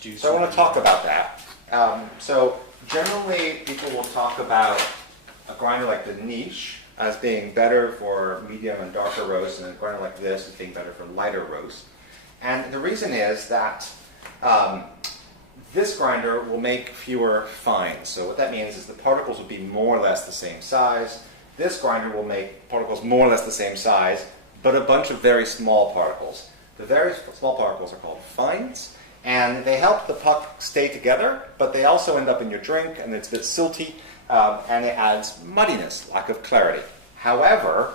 due to... So I want to talk about that. So generally, people will talk about a grinder like the niche as being better for medium and darker roast, and a grinder like this as being better for lighter roast. And the reason is that this grinder will make fewer fines. So what that means is the particles will be more or less the same size. This grinder will make particles more or less the same size, but a bunch of very small particles. The very small particles are called fines, and they help the puck stay together, but they also end up in your drink, and it's a bit silty, and it adds muddiness, lack of clarity. However,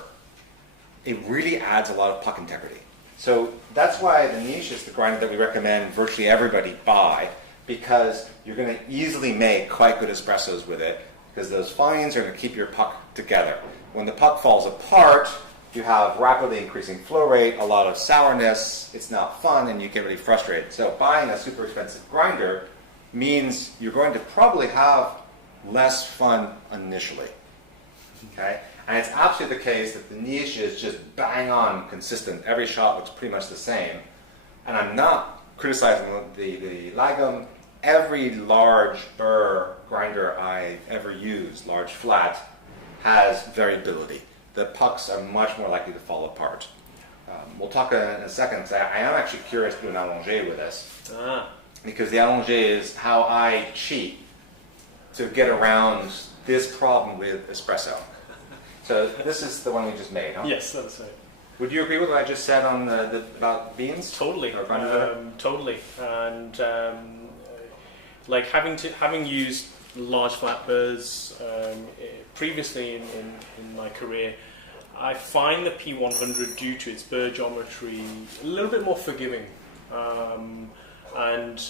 it really adds a lot of puck integrity. So that's why the niche is the grinder that we recommend virtually everybody buy, because you're going to easily make quite good espressos with it, because those fines are going to keep your puck together. When the puck falls apart, you have rapidly increasing flow rate, a lot of sourness, it's not fun, and you get really frustrated. So buying a super expensive grinder means you're going to probably have less fun initially. Okay? And it's absolutely the case that the niche is just bang on consistent. Every shot looks pretty much the same. And I'm not criticizing the Lagom. Every large burr grinder I've ever used, large flat, has variability. The pucks are much more likely to fall apart. We'll talk in a second, because I am actually curious to do an allongé with this. Because the allongé is how I cheat to get around this problem with espresso. So this is the one we just made, huh? Yes, that's right. Would you agree with what I just said on about beans? Totally, totally. And like having used large flat burrs previously in my career, I find the P100, due to its burr geometry, a little bit more forgiving. And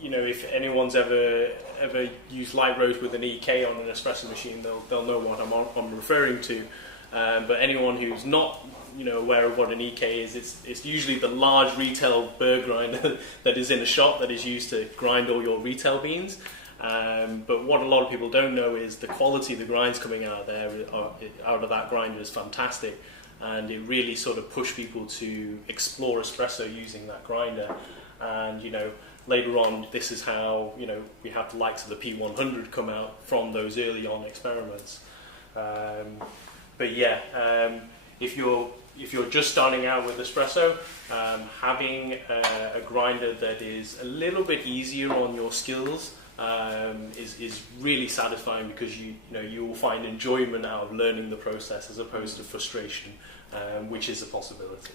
you know, if anyone's ever used light roast with an EK on an espresso machine, they'll know what I'm referring to. But anyone who's not, you know, aware of what an EK is, it's usually the large retail burr grinder that is in a shop that is used to grind all your retail beans. But what a lot of people don't know is the quality of the grinds coming out of there, out of that grinder, is fantastic, and it really sort of pushed people to explore espresso using that grinder. And you know, later on, this is how, you know, we have the likes of the P100 come out from those early on experiments. But yeah, if you're just starting out with espresso, having a grinder that is a little bit easier on your skills is really satisfying, because you will find enjoyment out of learning the process as opposed to frustration, which is a possibility.